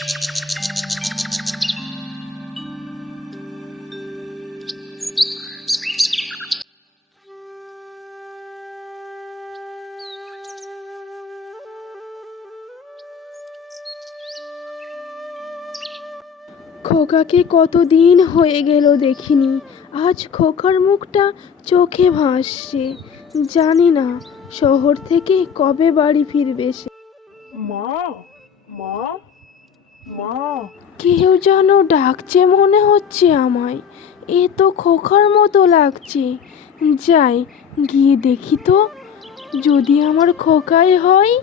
খোকাকে কতদিন হয়ে গেল দেখিনি। আজ খোকার মুখটা চোখে ভাসছে। জানি না শহর থেকে কবে বাড়ি ফিরবে সে। মা, মা, মা। কেউ যেন ডাকছে মনে হচ্ছে আমায়। এ তো খোকার মতো লাগছে। যাই, গিয়ে দেখি তো, যদি আমার খোকাই হয়।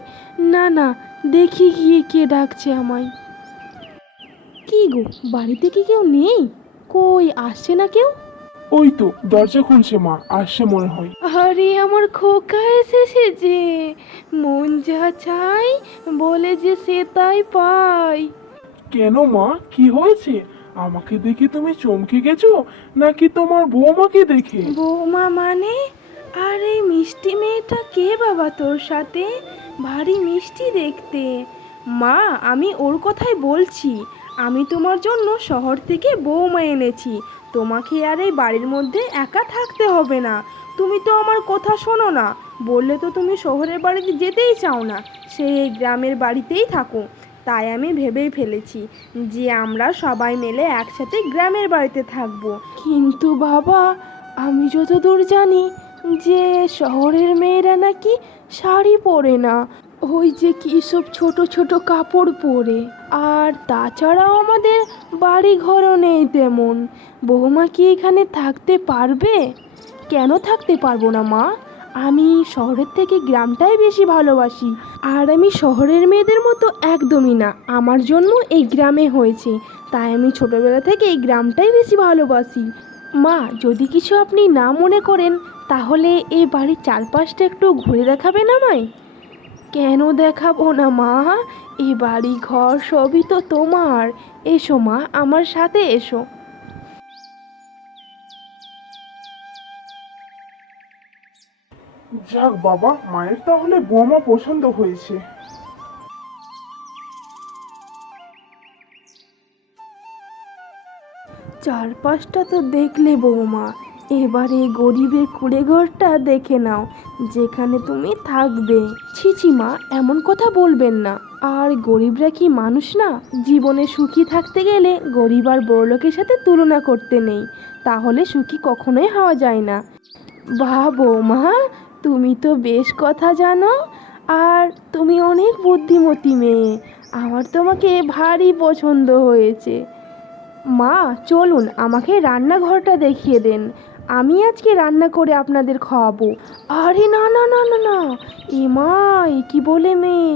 না না, দেখি গিয়ে কে ডাকছে আমায়। কি গো, বাড়িতে কি কেউ নেই? কই আসছে না কেউ? ওই তো দরজা খুলছে, মা আসছে মনে হয়। আরে আমার খোকা এসেছে যে। মন যা চাই বলে যে সে তাই পাই। কেন মা, কি হয়েছে? আমাকে দেখে তুমি চমকে গেছো নাকি তোমার বৌমাকে দেখে? বৌমা মানে? আর এই মিষ্টি মেয়েটা কে বাবা তোর সাথে? ভারী মিষ্টি দেখতে। মা, আমি ওর কথাই বলছি। আমি তোমার জন্য শহর থেকে বৌমা এনেছি। তোমাকে আর এই বাড়ির মধ্যে একা থাকতে হবে না। তুমি তো আমার কথা শোনো না। বললে তো তুমি শহরের বাড়িতে যেতেই চাও না, সেই গ্রামের বাড়িতেই থাকো। তাই আমি ভেবেই ফেলেছি যে আমরা সবাই মিলে একসাথে গ্রামের বাড়িতে থাকবো। কিন্তু বাবা, আমি যতদূর জানি যে শহরের মেয়েরা নাকি শাড়ি পরে না, ওই যে কী সব ছোট ছোট কাপড় পরে। আর তাছাড়াও আমাদের বাড়ি ঘরও নেই তেমন। বৌমা কি এখানে থাকতে পারবে? কেন থাকতে পারবো না মা? আমি শহরের থেকে গ্রামটাই বেশি ভালোবাসি। আর আমি শহরের মেয়েদের মতো একদমই না। আমার জন্ম এই গ্রামে হয়েছে, তাই আমি ছোটবেলা থেকে এই গ্রামটাই বেশি ভালোবাসি। মা, যদি কিছু আপনি না মনে করেন, তাহলে এই বাড়ির চারপাশটা একটু ঘুরে দেখাবেন আমায়? কেন দেখাবো না মা? এই বাড়ি ঘর সবই তো তোমার। এসো মা, আমার সাথে এসো। যাক বাবা, মায়ের তাহলে বৌমা পছন্দ হয়েছে। চারপাশটা তো দেখলে বৌমা, এবারে গরিবের কুড়ে ঘরটা দেখে নাও, যেখানে তুমি থাকবে। ছিছি মা, এমন কথা বলবেন না। আর গরিবরা কি মানুষ না? জীবনে সুখী থাকতে গেলে গরিব আর বড়লোকের সাথে তুলনা করতে নেই, তাহলে সুখী কখনোই হওয়া যায় না। বাহ বৌমা, তুমি তো বেশ কথা জানো। আর তুমি অনেক বুদ্ধিমতী মেয়ে। আমার তোমাকে ভারী পছন্দ হয়েছে। মা, চলুন আমাকে রান্নাঘরটা দেখিয়ে দেন। আমি আজকে রান্না করে আপনাদের খাওয়াবো। আরে না না না না না, এ মা, এ কি বলে মেয়ে?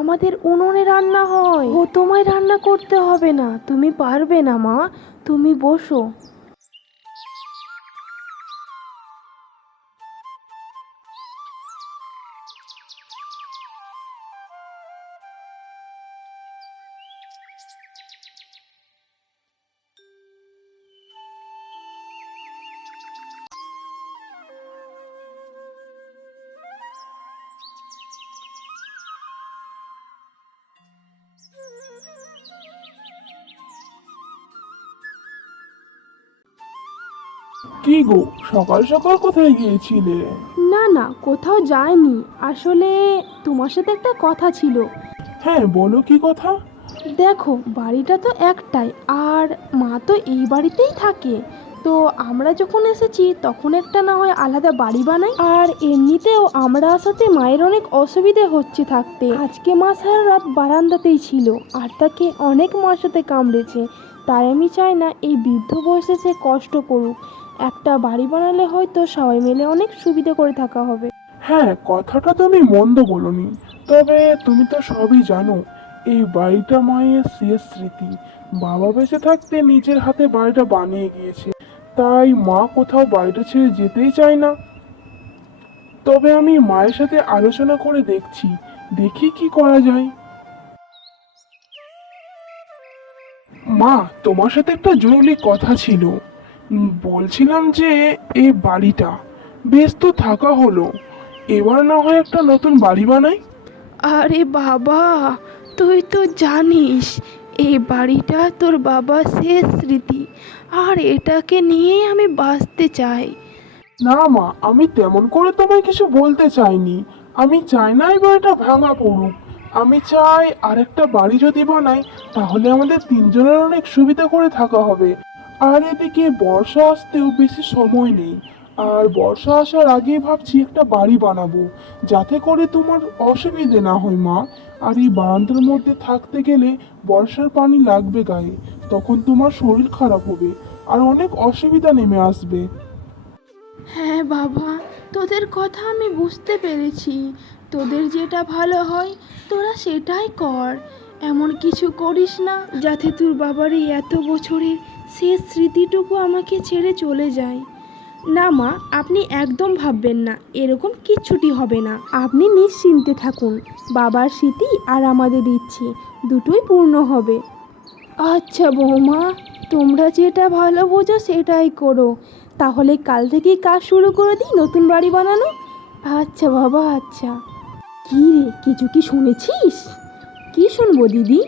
আমাদের উনুনে রান্না হয়। ও, তোমায় রান্না করতে হবে না, তুমি পারবে না মা। তুমি বসো। কি গো, সকাল সকাল কোথায় গিয়েছিলে? না না, কোথাও যায়নি। আসলে তোমার সাথে একটা কথা ছিল। হ্যাঁ বলো, কি কথা? দেখো, বাড়িটা তো একটাই, আর মা তো এই বাড়িতেই থাকে। তো আমরা যখন এসেছি তখন একটা না হয় আলাদা বাড়ি বানাই। আর এমনিতেও আমরা আসাতে মায়ের অনেক অসুবিধে হচ্ছে থাকতে। আজকে মা সারা রাত বারান্দাতেই ছিল, আর তাকে অনেক মশাতে কামড়েছে। তাই আমি চাই না এই বৃদ্ধ বয়সে সে কষ্ট করুক। একটা বাড়ি বানালে হয়তো সবাই মিলে অনেক সুবিধা করে থাকা হবে। হ্যাঁ, কথাটা তুমি মন্দ বলনি। তবে তুমি তো সবই জানো, এই বাড়িটা মায়ের শেষ স্মৃতি। বাবা বেঁচে থাকতে নিজের হাতে বাড়িটা বানিয়ে গিয়েছে, তাই মা কোথাও বাড়িটা ছেড়ে যেতেই চায় না। তবে আমি মায়ের সাথে আলোচনা করে দেখছি, দেখি কি করা যায়। মা, তোমার সাথে একটা জরুরি কথা ছিল। বলছিলাম যে এই বাড়িটা বেশ তো থাকা হলো, এবার না হয় একটা নতুন বাড়ি বানাই। আরে বাবা, তুই তো জানিস এই বাড়িটা তোর বাবার শেষ স্মৃতি, আর এটাকে নিয়েই আমি বাঁচতে চাই। না মা, আমি তেমন করে তোমায় কিছু বলতে চাইনি। আমি চাই না এই বাড়িটা ভাঙা পড়ুক। আমি চাই আরেকটা বাড়ি যদি বানাই, তাহলে আমাদের তিনজনের অনেক সুবিধা করে থাকা হবে। আর এদিকে বর্ষা আসতেও বেশি সময় নেই। আর বর্ষা আসার আগে ভাবছি একটা বাড়ি বানাবো, যাতে করে তোমার অসুবিধে না হয় মা। আর এই বারান্দার মধ্যে থাকতে গেলে বর্ষার পানি লাগবে গায়ে, তখন তোমার শরীর খারাপ হবে আর অনেক অসুবিধা নেমে আসবে। হ্যাঁ বাবা, তোদের কথা আমি বুঝতে পেরেছি। তোদের যেটা ভালো হয় তোরা সেটাই কর। এমন কিছু করিস না যাতে তোর বাবার এই এত বছরের শেষ স্মৃতিটুকু আমাকে ছেড়ে চলে যায়। না মা, আপনি একদম ভাববেন না, এরকম কিচ্ছুটি হবে না। আপনি নিশ্চিন্তে থাকুন, বাবার স্মৃতি আর আমাদের ইচ্ছে দুটোই পূর্ণ হবে। আচ্ছা বৌমা, তোমরা যেটা ভালো বোঝো সেটাই করো। তাহলে কাল থেকেই কাজ শুরু করে দিই নতুন বাড়ি বানানো। আচ্ছা বাবা, আচ্ছা। কী রে, কিছু কি শুনেছিস? কি শুনবো দিদি?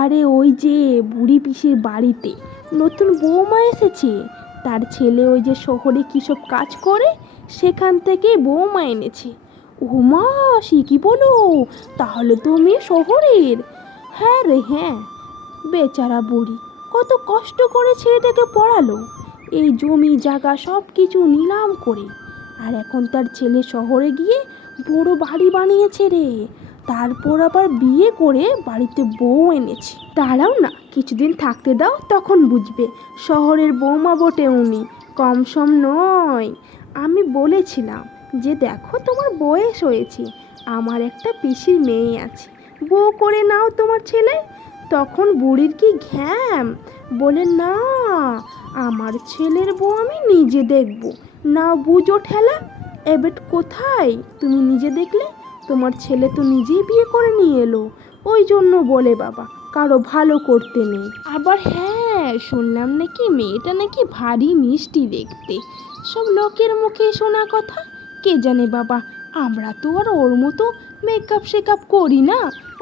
আরে ওই যে বুড়ি পিসির বাড়িতে নতুন বৌমা এসেছে। তার ছেলে ওই যে শহরে কী সব কাজ করে, সেখান থেকে বৌমা এনেছে। ওমা, সে কি বলো? তাহলে তো মেয়ে শহরের। হ্যাঁ রে হ্যাঁ। বেচারা বুড়ি কত কষ্ট করে ছেলেটাকে পড়ালো, এই জমি জায়গা সব কিছু নিলাম করে। আর এখন তার ছেলে শহরে গিয়ে বড় বাড়ি বানিয়েছে রে। তারপর আবার বিয়ে করে বাড়িতে বউ এনেছে। দাঁড়াও না, কিছুদিন থাকতে দাও, তখন বুঝবে। শহরের বৌমা বটে উনি, কম সম নয়। আমি বলেছিলাম যে দেখো তোমার বয়স হয়েছে, আমার একটা পিসির মেয়ে আছে, বউ করে নাও তোমার ছেলে। তখন বুড়ির কি ঘ্যাম, বলে না, আমার ছেলের বউ আমি নিজে দেখব। না বুঝো ঠেলা। এবার কোথায় তুমি নিজে দেখলে? তোমার ছেলে তো নিজেই বিয়ে করে নিয়ে এলো। ওই জন্য বলে বাবা, কারো ভালো করতে নেই। আবার হ্যাঁ, শুনলাম নাকি মেয়েটা নাকি ভারী মিষ্টি দেখতে। সব লোকের মুখে শোনা কথা। কে জানে বাবা, আমরা তো আর ওর মতো মেকআপ শেকআপ করি না।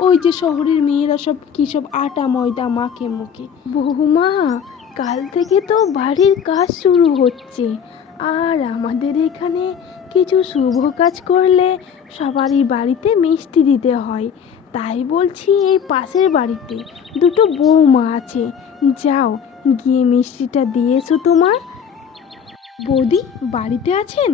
ওই যে শহরের মেয়েরা সব কী সব আটা ময়দা মাখে মুখে। বৌমা, কাল থেকে তো বাড়ির কাজ শুরু হচ্ছে। আর আমাদের এখানে কিছু শুভ কাজ করলে সবারই বাড়িতে মিষ্টি দিতে হয়। তাই বলছি, এই পাশের বাড়িতে দুটো বৌমা আছে, যাও গিয়ে মিষ্টিটা দিয়ে এসো তোমার। বৌদি বাড়িতে আছেন?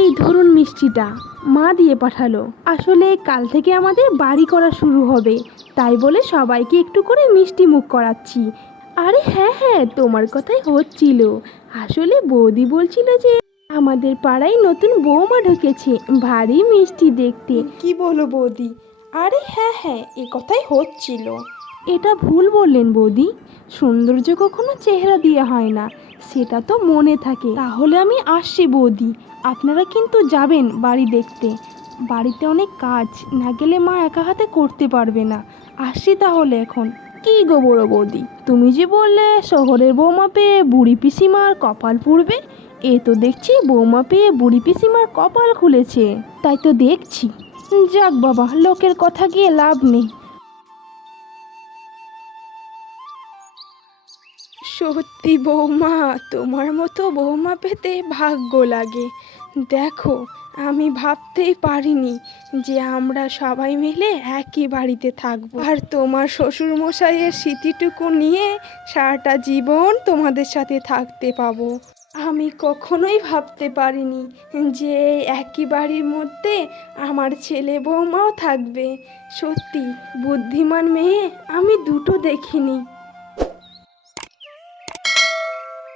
এই ধরুন মিষ্টিটা, মা দিয়ে পাঠালো। আসলে কাল থেকে আমাদের বাড়ি করা শুরু হবে, তাই বলে সবাইকে একটু করে মিষ্টি মুখ করাচ্ছি। আরে হ্যাঁ হ্যাঁ, তোমার কথাই হচ্ছিল। আসলে বৌদি বলছিল যে আমাদের পাড়ায় নতুন বৌমা ঢুকেছে, ভারী মিষ্টি দেখতে। কি বলো বৌদি? আরে হ্যাঁ হ্যাঁ, এ কথাই হচ্ছিল। এটা ভুল বললেন বৌদি, সৌন্দর্য কখনো চেহারা দিয়ে হয় না, সেটা তো মনে থাকে। তাহলে আমি আসছি বৌদি, আপনারা কিন্তু যাবেন বাড়ি দেখতে। বাড়িতে অনেক কাজ, না গেলে মা একা হাতে করতে পারবে না। আসছি তাহলে এখন। কি গো বড় বৌদি, তুমি যে বললে শহরের বৌমা পেয়ে বুড়ি পিসিমার কপাল পুড়বে, এ তো দেখছি বৌমা পেয়ে বুড়ি পিসিমার কপাল খুলেছে। তাই তো দেখছি। যাক বাবা, লোকের কথা গিয়ে লাভ নেই। সত্যি বৌমা, তোমার মতো বৌমা পেতে ভাগ্য লাগে। দেখো, আমি ভাবতেই পারিনি যে আমরা সবাই মিলে একই বাড়িতে থাকবো, আর তোমার শ্বশুর মশাইয়ের স্মৃতিটুকু নিয়ে সারাটা জীবন তোমাদের সাথে থাকতে পাবো। আমি কখনোই ভাবতে পারিনি যে এই একই বাড়ির মধ্যে আমার ছেলে বৌমাও থাকবে। সত্যি বুদ্ধিমান মেয়ে আমি দুটো দেখিনি।